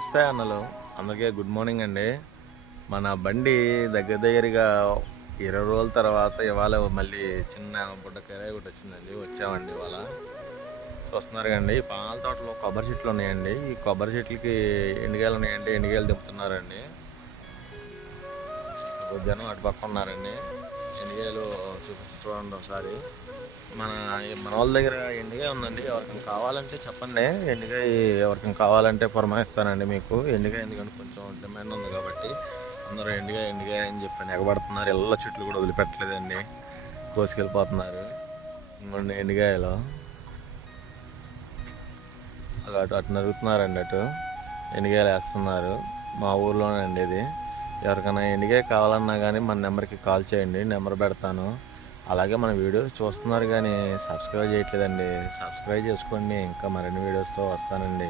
నమస్తే అన్నలు, అందరికీ గుడ్ మార్నింగ్ అండి. మన బండి దగ్గరగా 20 రోజుల తర్వాత ఇవాళ మళ్ళీ చిన్న బుడ్డకాయ ఒకటి వచ్చిందండి. వచ్చామండి ఇవాళ. చూస్తున్నారు కండి, ఈ పాల తోటలో కొబ్బరి చెట్లు ఉన్నాయండి. ఈ కొబ్బరి చెట్లకి ఎండుగాయలు ఉన్నాయండి, ఎండుగాయలు దింపుతున్నారండి. జనం అటు పక్క ఉన్నారండి. ఎండుగాయలు చూడండి ఒకసారి. మన మన వాళ్ళ దగ్గర ఎండుగాయ ఉందండి. ఎవరికైనా కావాలంటే చెప్పండి. ఎండుగాయ ఎవరికైనా కావాలంటే పురమాయిస్తానండి మీకు. ఎండుగాయ ఎందుకంటే కొంచెం డిమాండ్ ఉంది కాబట్టి అందరూ ఎండుగాయ ఎండుగాయ అని చెప్పండి ఎగబడుతున్నారు. ఎల్ల చెట్లు కూడా వదిలిపెట్టలేదండి, కోసుకెళ్ళిపోతున్నారు. ఇంకోండి ఎండుగాయలు అటు అటు నరుగుతున్నారండి. అటు ఎండుగాయలు వేస్తున్నారు. మా ఊర్లోనే అండి ఇది. ఎవరికైనా ఎండుగాయ కావాలన్నా కానీ మన నెంబర్కి కాల్ చేయండి, నెంబర్ పెడతాను. అలాగే మన వీడియో చూస్తున్నారు కానీ సబ్స్క్రైబ్ చేయట్లేదండి. సబ్స్క్రైబ్ చేసుకోండి, ఇంకా మరిన్ని వీడియోస్తో వస్తానండి.